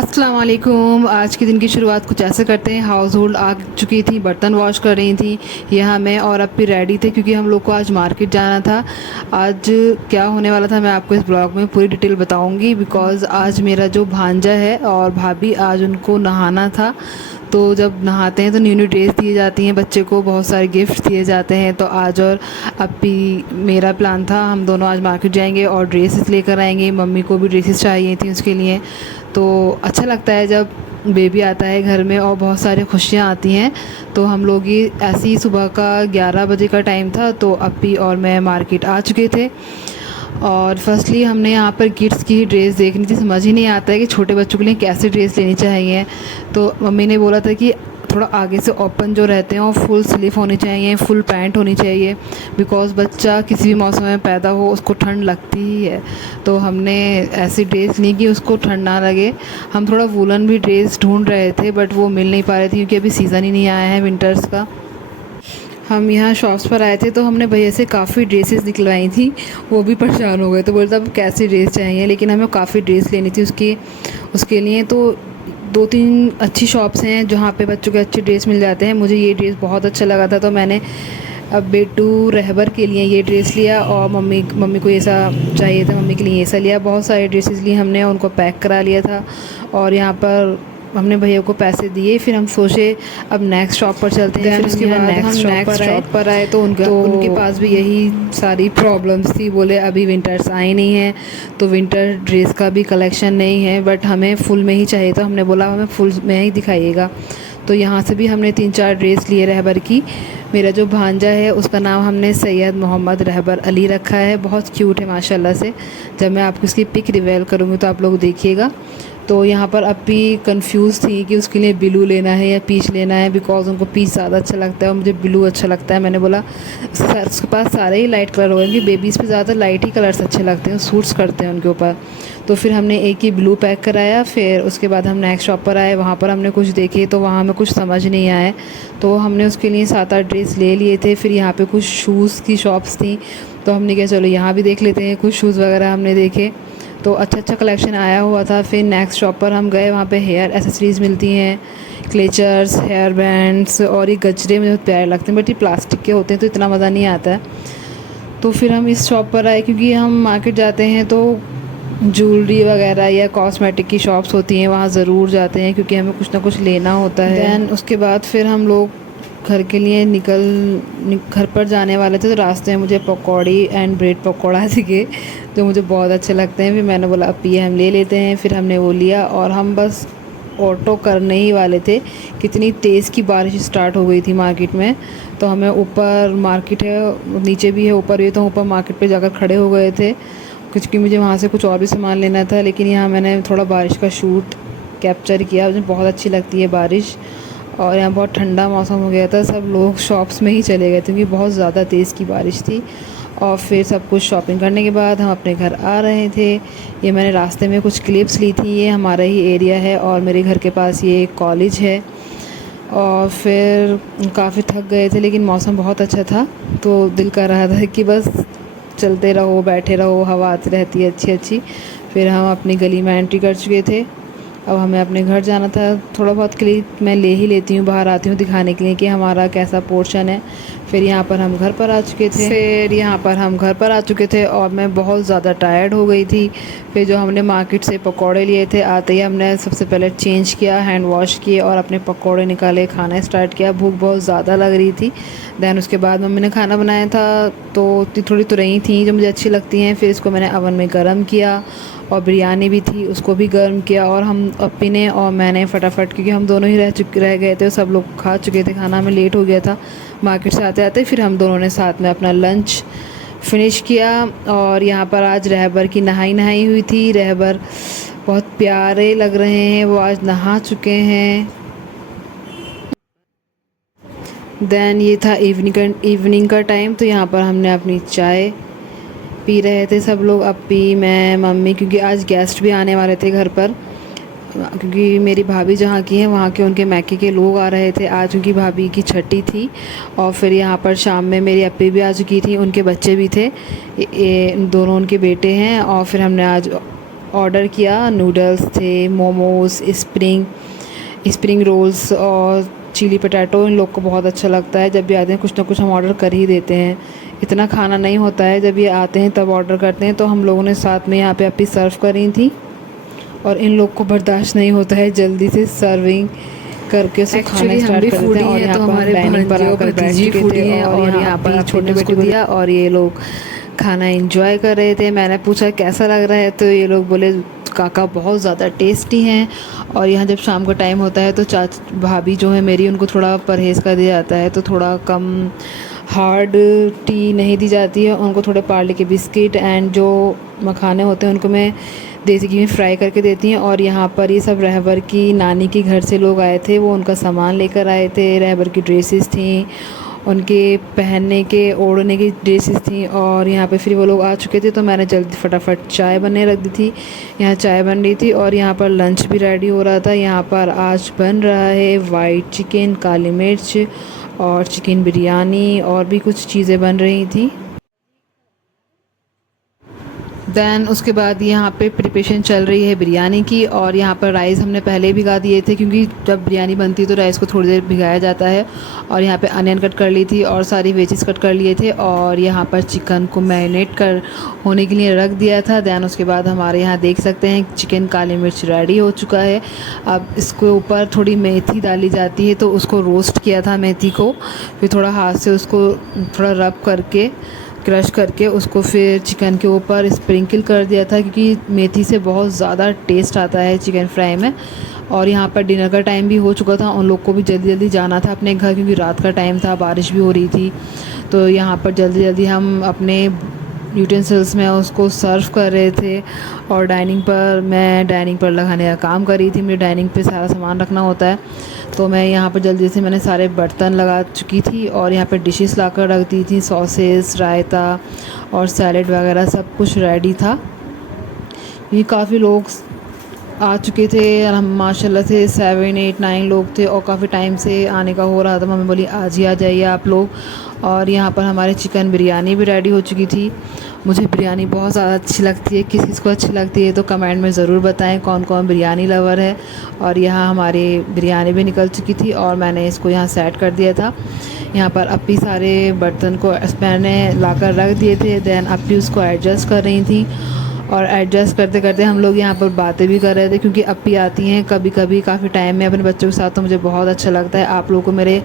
अस्सलाम वालेकुम। आज के दिन की शुरुआत कुछ ऐसे करते हैं। हाउस होल्ड आ चुकी थी, बर्तन वॉश कर रही थी। यहाँ मैं और अब भी रेडी थे क्योंकि हम लोग को आज मार्केट जाना था। आज क्या होने वाला था मैं आपको इस ब्लॉग में पूरी डिटेल बताऊंगी, बिकॉज़ आज मेरा जो भांजा है और भाभी, आज उनको नहाना था। तो जब नहाते हैं तो न्यू न्यू ड्रेस दिए जाती हैं बच्चे को, बहुत सारे गिफ्ट दिए जाते हैं। तो आज और अब भी मेरा प्लान था, हम दोनों आज मार्केट जाएंगे और ड्रेसेस लेकर आएंगे। मम्मी को भी ड्रेसेस चाहिए थी उसके लिए। तो अच्छा लगता है जब बेबी आता है घर में और बहुत सारी खुशियाँ आती हैं। तो हम लोग ही ऐसे ही सुबह का 11 बजे का टाइम था, तो अप्पी और मैं मार्केट आ चुके थे। और फर्स्टली हमने यहाँ पर किड्स की ड्रेस देखनी थी। समझ ही नहीं आता है कि छोटे बच्चों के लिए कैसे ड्रेस लेनी चाहिए। तो मम्मी ने बोला था कि थोड़ा आगे से ओपन जो रहते हैं और फुल स्लीव होनी चाहिए, फुल पैंट होनी चाहिए, बिकॉज़ बच्चा किसी भी मौसम में पैदा हो उसको ठंड लगती ही है। तो हमने ऐसी ड्रेस ली कि उसको ठंड ना लगे। हम थोड़ा वूलन भी ड्रेस ढूंढ रहे थे बट वो मिल नहीं पा रही थी क्योंकि अभी सीज़न ही नहीं आया है विंटर्स का। हम यहाँ शॉप्स पर आए थे तो हमने भैया से काफ़ी ड्रेसेस दिखलवाई थी। वो भी परेशान हो गए, तो बोलते अब कैसी ड्रेस चाहिए, लेकिन हमें काफ़ी ड्रेस लेनी थी उसके लिए। तो 2-3 अच्छी शॉप्स हैं जहाँ पे बच्चों के अच्छे ड्रेस मिल जाते हैं। मुझे ये ड्रेस बहुत अच्छा लगा था, तो मैंने अब बेटू रहबर के लिए ये ड्रेस लिया और मम्मी को ऐसा चाहिए था, मम्मी के लिए ऐसा लिया। बहुत सारे ड्रेसेस लिए हमने, उनको पैक करा लिया था। और यहाँ पर हमने भैया को पैसे दिए। फिर हम सोचे अब नेक्स्ट शॉप पर चलते हैं। फिर उसके बाद हम नेक्स्ट शॉप पर आए तो उनके पास भी यही सारी प्रॉब्लम्स थी। बोले अभी विंटर्स आए नहीं हैं तो विंटर ड्रेस का भी कलेक्शन नहीं है, बट हमें फुल में ही चाहिए। तो हमने बोला हमें फुल में ही दिखाइएगा। तो यहाँ से भी हमने 3-4 ड्रेस लिए रहबर की। मेरा जो भांजा है उसका नाम हमने सैयद मोहम्मद रहबर अली रखा है। बहुत क्यूट है माशाल्लाह से। जब मैं आपको इसकी पिक रिवील करूँगी तो आप लोग देखिएगा। तो यहाँ पर अप्पी कंफ्यूज थी कि उसके लिए ब्लू लेना है या पीच लेना है, बिकॉज़ उनको पीच ज़्यादा अच्छा लगता है और मुझे ब्लू अच्छा लगता है। मैंने बोला उसके पास सारे ही लाइट कलर हो गए क्योंकि बेबीज़ पे ज़्यादा लाइट ही कलर्स अच्छे लगते हैं, सूट्स करते हैं उनके ऊपर। तो फिर हमने एक ही ब्लू पैक कराया। फिर उसके बाद हम नेक्स्ट शॉप पर आए, वहाँ पर हमने कुछ देखे तो वहाँ हमें कुछ समझ नहीं आए, तो हमने उसके लिए 7-8 ड्रेस ले लिए थे। फिर यहाँ पे कुछ शूज़ की शॉप्स थी तो हमने कहा चलो यहाँ भी देख लेते हैं। कुछ शूज़ वगैरह हमने देखे तो अच्छा कलेक्शन आया हुआ था। फिर नेक्स्ट शॉप पर हम गए, वहाँ पे हेयर एसेसरीज़ मिलती हैं, क्लेचर्स, हेयर बैंड्स और ये गजरे मुझे बहुत प्यारे लगते हैं, बट ये प्लास्टिक के होते हैं तो इतना मज़ा नहीं आता है। तो फिर हम इस शॉप पर आए क्योंकि हम मार्केट जाते हैं तो ज्वेलरी वगैरह या कॉस्मेटिक की शॉप्स होती हैं, वहाँ ज़रूर जाते हैं क्योंकि हमें कुछ ना कुछ लेना होता है। दैन उसके बाद फिर हम लोग घर के लिए घर पर जाने वाले थे। तो रास्ते में मुझे पकौड़ी एंड ब्रेड पकौड़ा दिखे जो मुझे बहुत अच्छे लगते हैं। फिर मैंने बोला अब ये हम ले लेते हैं। फिर हमने वो लिया और हम बस ऑटो करने ही वाले थे, कितनी तेज़ की बारिश स्टार्ट हो गई थी मार्केट में। तो हमें ऊपर मार्केट है, नीचे भी है, ऊपर भी, तो ऊपर मार्केट पे जाकर खड़े हो गए थे क्योंकि मुझे वहाँ से कुछ और भी सामान लेना था। लेकिन यहाँ मैंने थोड़ा बारिश का शूट कैप्चर किया, मुझे बहुत अच्छी लगती है बारिश। और यहाँ बहुत ठंडा मौसम हो गया था, सब लोग शॉप्स में ही चले गए थे क्योंकि बहुत ज़्यादा तेज़ की बारिश थी। और फिर सब कुछ शॉपिंग करने के बाद हम अपने घर आ रहे थे। ये मैंने रास्ते में कुछ क्लिप्स ली थी। ये हमारा ही एरिया है और मेरे घर के पास ये एक कॉलेज है। और फिर काफ़ी थक गए थे लेकिन मौसम बहुत अच्छा था तो दिल कर रहा था कि बस चलते रहो, बैठे रहो, हवा आती रहती है अच्छी अच्छी। फिर हम अपनी गली में एंट्री कर चुके थे। अब हमें अपने घर जाना था। थोड़ा बहुत क्लिप मैं ले ही लेती हूँ, बाहर आती हूँ दिखाने के लिए कि हमारा कैसा पोर्शन है। फिर यहाँ पर हम घर पर आ चुके थे और मैं बहुत ज़्यादा टायर्ड हो गई थी। फिर जो हमने मार्केट से पकौड़े लिए थे, आते ही हमने सबसे पहले चेंज किया, हैंड वॉश किए और अपने पकौड़े निकाले, खाना स्टार्ट किया। भूख बहुत ज़्यादा लग रही थी। दैन उसके बाद मम्मी ने खाना बनाया था तो थोड़ी तुरई थी जो मुझे अच्छी लगती हैं। फिर इसको मैंने अवन में गर्म किया और बिरयानी भी थी उसको भी गर्म किया। और हम अप्पी ने और मैंने फटाफट, क्योंकि हम दोनों ही रह गए थे, सब लोग खा चुके थे खाना, में लेट हो गया था मार्केट से आते आते। फिर हम दोनों ने साथ में अपना लंच फिनिश किया। और यहाँ पर आज रहबर की नहाई हुई थी। रहबर बहुत प्यारे लग रहे हैं, वो आज नहा चुके हैं। दैन ये था इवनिंग का टाइम, तो यहाँ पर हमने अपनी चाय पी रहे थे सब लोग, अप्पी, मैं, मम्मी, क्योंकि आज गेस्ट भी आने वाले थे घर पर। क्योंकि मेरी भाभी जहाँ की हैं वहाँ के उनके मैके के लोग आ रहे थे आज, उनकी भाभी की छठी थी। और फिर यहाँ पर शाम में मेरी अप्पी भी आ चुकी थी, उनके बच्चे भी थे, दोनों उनके बेटे हैं। और फिर हमने आज ऑर्डर किया। नूडल्स थे, मोमोज़, स्प्रिंग रोल्स और चिली पटैटो। इन लोग को बहुत अच्छा लगता है, जब भी आते हैं कुछ ना कुछ हम ऑर्डर कर ही देते हैं। इतना खाना नहीं होता है, जब ये आते हैं तब ऑर्डर करते हैं। तो हम लोगों ने साथ में यहाँ पे अपनी सर्व करी थी और इन लोग को बर्दाश्त नहीं होता है, जल्दी से सर्विंग करके उसको खाना स्टार्ट कर देते हैं। और यहाँ पर हम डाइनिंग पर आकर बैठ चुके थे और यहाँ पर छोटे बेटे को दिया और ये लोग खाना एंजॉय कर रहे थे। मैंने पूछा कैसा लग रहा है, तो ये लोग बोले काका बहुत ज़्यादा टेस्टी हैं। और यहाँ जब शाम का टाइम होता है तो भाभी जो है मेरी, उनको थोड़ा परहेज़ कर दिया जाता है, तो थोड़ा कम हार्ड टी नहीं दी जाती है। उनको थोड़े पार्ले के बिस्किट एंड जो मखाने होते हैं उनको मैं देसी घी में फ्राई करके देती हैं। और यहाँ पर ये सब रहबर की नानी के घर से लोग आए थे, वो उनका सामान लेकर आए थे। रहबर की ड्रेसेस थी, उनके पहनने के ओढ़ने की ड्रेसेस थी। और यहाँ पे फिर वो लोग आ चुके थे, तो मैंने जल्दी फटाफट चाय बनने रख दी थी। यहाँ चाय बन रही थी और यहाँ पर लंच भी रेडी हो रहा था। यहाँ पर आज बन रहा है वाइट चिकन, काली मिर्च और चिकन बिरयानी और भी कुछ चीज़ें बन रही थी। दैन उसके बाद यहाँ पे प्रिपरेशन चल रही है बिरयानी की। और यहाँ पर राइस हमने पहले भिगा दिए थे, क्योंकि जब बिरयानी बनती है तो राइस को थोड़ी देर भिगाया जाता है। और यहाँ पे अनियन कट कर ली थी और सारी वेजिस कट कर लिए थे। और यहाँ पर चिकन को मैरिनेट कर होने के लिए रख दिया था। दैन उसके बाद हमारे यहाँ देख सकते हैं चिकन काली मिर्च रेडी हो चुका है। अब इसके ऊपर थोड़ी मेथी डाली जाती है, तो उसको रोस्ट किया था मेथी को, फिर थोड़ा हाथ से उसको थोड़ा रब करके क्रश करके उसको फिर चिकन के ऊपर स्प्रिंकल कर दिया था, क्योंकि मेथी से बहुत ज़्यादा टेस्ट आता है चिकन फ्राई में। और यहाँ पर डिनर का टाइम भी हो चुका था, उन लोग को भी जल्दी जल्दी जाना था अपने घर, क्योंकि रात का टाइम था, बारिश भी हो रही थी। तो यहाँ पर जल्दी जल्दी हम अपने यूटेंसिल्स में उसको सर्व कर रहे थे। और मैं डाइनिंग पर लगाने का काम कर रही थी। मेरे डाइनिंग पे सारा सामान रखना होता है, तो मैं यहाँ पर जल्दी से मैंने सारे बर्तन लगा चुकी थी। और यहाँ पे डिशेस लाकर रख दी थी, सॉसेस, रायता और सैलेड वगैरह सब कुछ रेडी था। ये काफ़ी लोग आ चुके थे और हम माशाल्लाह से 7, 8, 9 लोग थे और काफ़ी टाइम से आने का हो रहा था। मम्मी बोली आज ही आ जाइए आप लोग। और यहाँ पर हमारे चिकन बिरयानी भी रेडी हो चुकी थी। मुझे बिरयानी बहुत ज़्यादा अच्छी लगती है, किसी किस को अच्छी लगती है तो कमेंट में ज़रूर बताएं कौन कौन बिरयानी लवर है। और यहाँ हमारी बिरयानी भी निकल चुकी थी और मैंने इसको यहाँ सेट कर दिया था। यहाँ पर अपी सारे बर्तन को मैंने लाकर रख दिए थे। दैन अपी उसको एडजस्ट कर रही थी और एडजस्ट करते करते हम लोग यहाँ पर बातें भी कर रहे थे, क्योंकि अपी आती हैं कभी कभी काफ़ी टाइम में अपने बच्चों के साथ, तो मुझे बहुत अच्छा लगता है। आप लोगों को मेरे